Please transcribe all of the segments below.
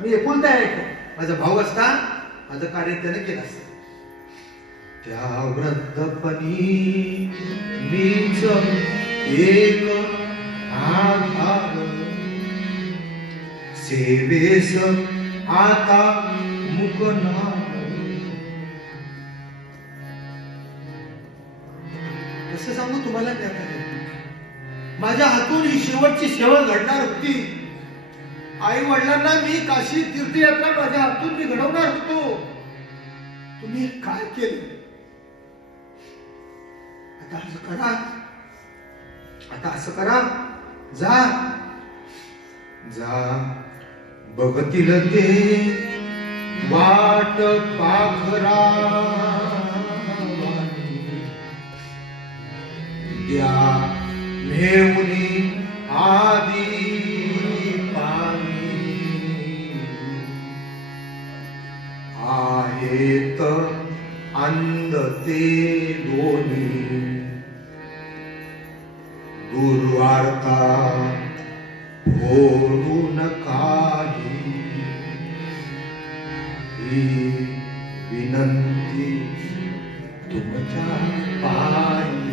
मी एकुलता एक, माझा भाऊ असता माझं कार्य त्याने केलं असतं. त्या वृद्धपणी मीच एक आधार, सेवेस आता मुकणार. कसं सांगू तुम्हाला, त्या माझ्या हातून ही शेवटची सेवा घडणार होती. आई वडिलांना मी काशी तीर्थयात्रा माझ्या हातून मी घडवणार होतो. तुम्ही काय केलं? आता असं करा, आता असं करा, जा जा बघतील ते वाट पाखरा, द्या नेऊनी आदी पाणी. आहेत अंध ते दोन्ही, दुर्वार्ता फोडून काही. ही विनंती तुमच्या पायी.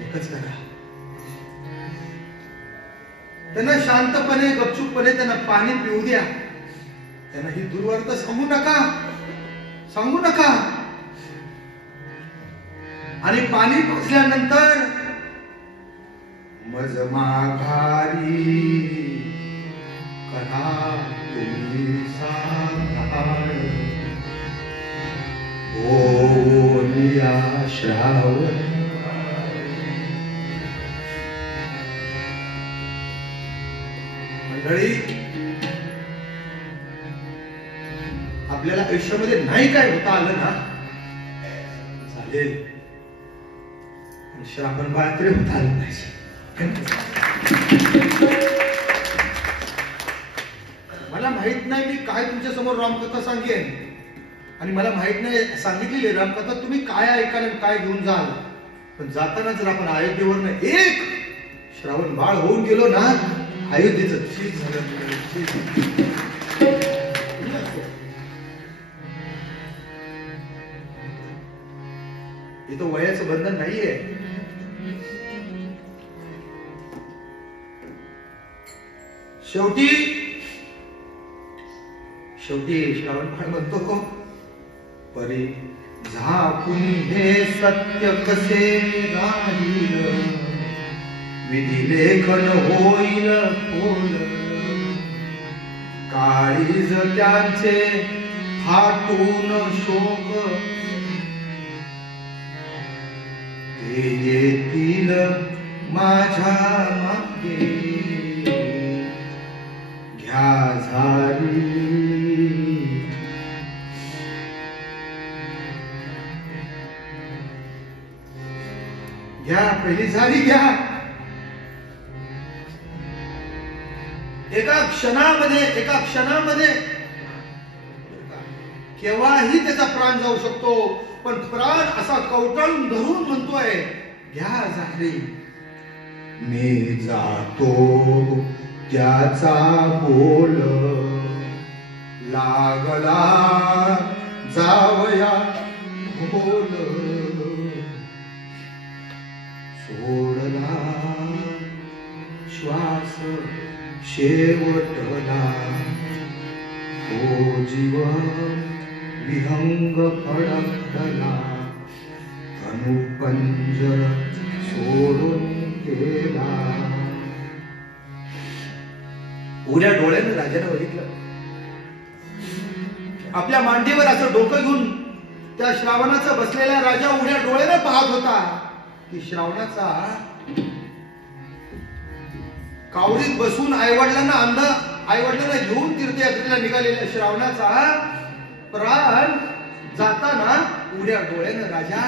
एकच करा, त्यांना शांतपणे गपचूपपणे त्यांना पाणी पिऊ द्या. त्यांना ही दुर्वार्ता सांगू नका, सांगू नका. आणि पाणी पाजल्यानंतर मज माघारी करा तुम्ही सांभाळ. ओ निया श्रावण. मंडळी, आपल्याला आयुष्यामध्ये नाही काय होता आलं ना, चालेल, श्रावण बाळ तरी होता आलं पाहिजे. मला माहित नाही मी काय तुमच्या समोर रामकथा सांगेन, आणि मला माहित नाही सांगितलेली रामकथा तुम्ही काय ऐकाल आणि काय घेऊन जाल. पण जाताना जर आपण अयोध्येवरनं एक श्रावण बाळ होऊन गेलो ना, अयोध्येचं चीज झालं. इथं वयाचं बंधन नाहीये. शेवटी श्रावण बाळ म्हणतो, परी झाकून हे सत्य कसे राहील, विधी लेखन होईल खोल. काळीज त्यांचे फाटून शोक, ते येतील माझ्या मागे, घ्या झाली. घ्या, पहिली झाली घ्या. एका क्षणामध्ये केव्हाही त्याचा प्राण जाऊ शकतो. पण प्राण असा कवटाळून धरून म्हणतोय, घ्या झाली. मी जातो त्याचा बोल, लागला जावया बोल. सोडला श्वास शेवटला, तो जीव विहंग फडकला, अनुपंजर सोडून गेला. उड्या डोळ्यानं राजानं बघितलं. आपल्या मांडीवर असं डोकं घेऊन त्या श्रावणाचा बसलेला राजा उड्या डोळ्यानं पाहत होता की श्रावणाचा कावडीत बसून आईवडिलांना घेऊन तीर्थयात्रेला निघालेल्या श्रावणाचा प्राण जाताना उड्या डोळ्यानं राजा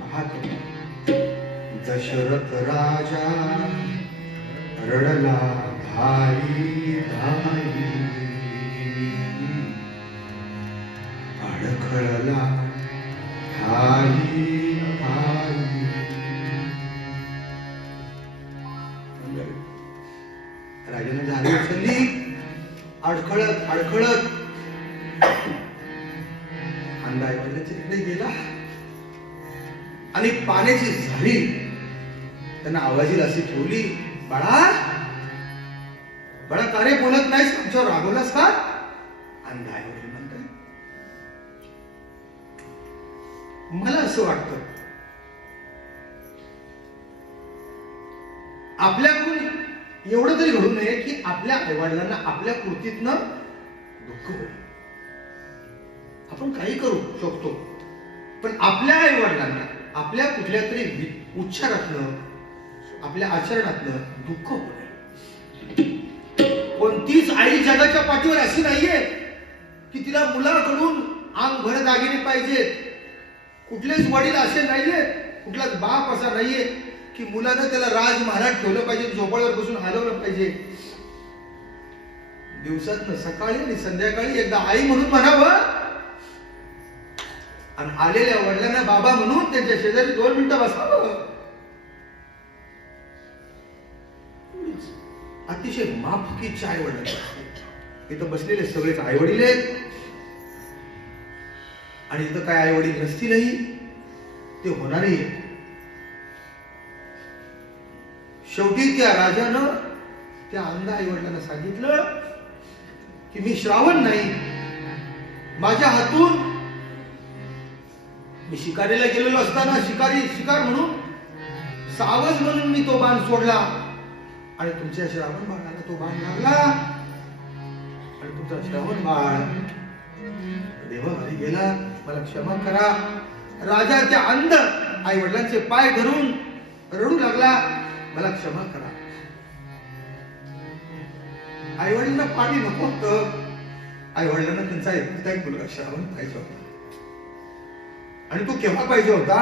पाहत होता. दशरथ राजा रडला भारी धारी, अडखळला ठाई ठाई. खडखडत अंधा आईवडिलांच्या इकडे गेला आणि पाण्याची झाडी त्यांना आवाजीला अशी ठेवली. बाळा बाळा का रे बोलत नाहीस, आमच्यावर रागवलास का? अंधा आईवडील म्हणतात, मला असं वाटतं आपल्याकडून एवढं तरी घडू नये की आपल्या आईवडिलांना आपल्या कृतीतनं दुःख होईल. आपण काही करू शकतो, पण आपल्या आईवडिलांना आपल्या कुठल्या तरी उच्चारातनं आपल्या आचरणातनं दुःख होईल. कोणतीच आई जगाच्या पाठीवर अशी नाहीये की तिला मुलाकडून अंगभर दागिने पाहिजेत. कुठलेच वडील असे नाहीयेत, कुठलाच बाप असा नाहीये की मुलानं त्याला राज महाराज ठेवलं पाहिजे, झोपाळ्यावर बसून हलवलं पाहिजे. दिवसातनं सकाळी आणि संध्याकाळी एकदा आई म्हणून म्हणावं आणि आलेल्या वडिलांना बाबा म्हणून त्यांच्या शेजारी 2 मिनिटं बसावं. अतिशय माफकीचे आई वडील. इथं बसलेले सगळेच आई वडील आहेत आणि इथं काय आई वडील नसतीलही, ते होणारही. शेवटी त्या राजानं त्या अंध आई वडिलांना सांगितलं की मी श्रावण नाही, माझ्या हातून मी शिकारीला गेलेलो असताना शिकार म्हणून सावज म्हणून मी तो बाण सोडला आणि तुमच्या श्रावण बाळाला तो बाण लागला आणि तुमचा श्रावण बाळ देवाघरी गेला. मला क्षमा करा. राजा त्या अंध आई वडिलांचे पाय धरून रडू लागला, मला क्षमा करा. आई वडिलांना पाणी नको होतं, आई वडिलांना त्यांचा एक मुलगा श्रावण पाहिजे होता. आणि तो केव्हा पाहिजे होता?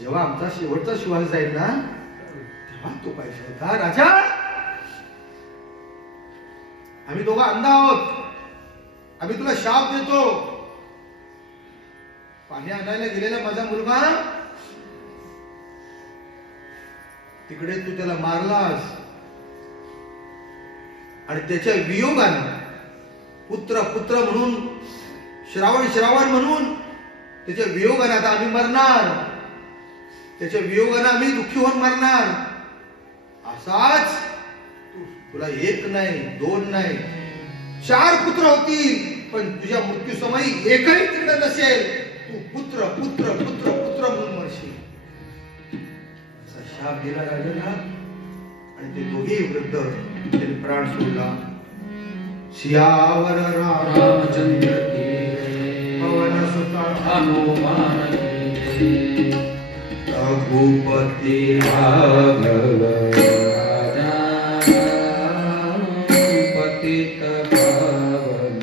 जेव्हा आमचा शेवटचा श्वास जाईल ना तेव्हा तो पाहिजे होता. राजा, आम्ही दोघं अंध आहोत, आम्ही तुला शाप देतो. पाणी आणायला गेलेला माझा मुलगा, तिकडे तू त्याला मारलास आणि त्याच्या वियोगानं पुत्र पुत्र म्हणून श्रावण म्हणून त्याच्या वियोगानं आता आम्ही मरणार, त्याच्या वियोगानं आम्ही दुःखी होऊन मरणार. असाच तुला 1 नाही 2 नाही 4 पुत्र होतील, पण तुझ्या मृत्यू समयी एकही तिकडे नसेल. तू पुत्र पुत्र पुत्र पुत्र म्हणून मरशील. असा शाप दिला राजाला आणि ते दोघेही वृद्ध त्यांनी प्राण सोडला. सियावर रामचंद्र की पवन सुत हनुमान की रघुपति राघव राजा पतित पावन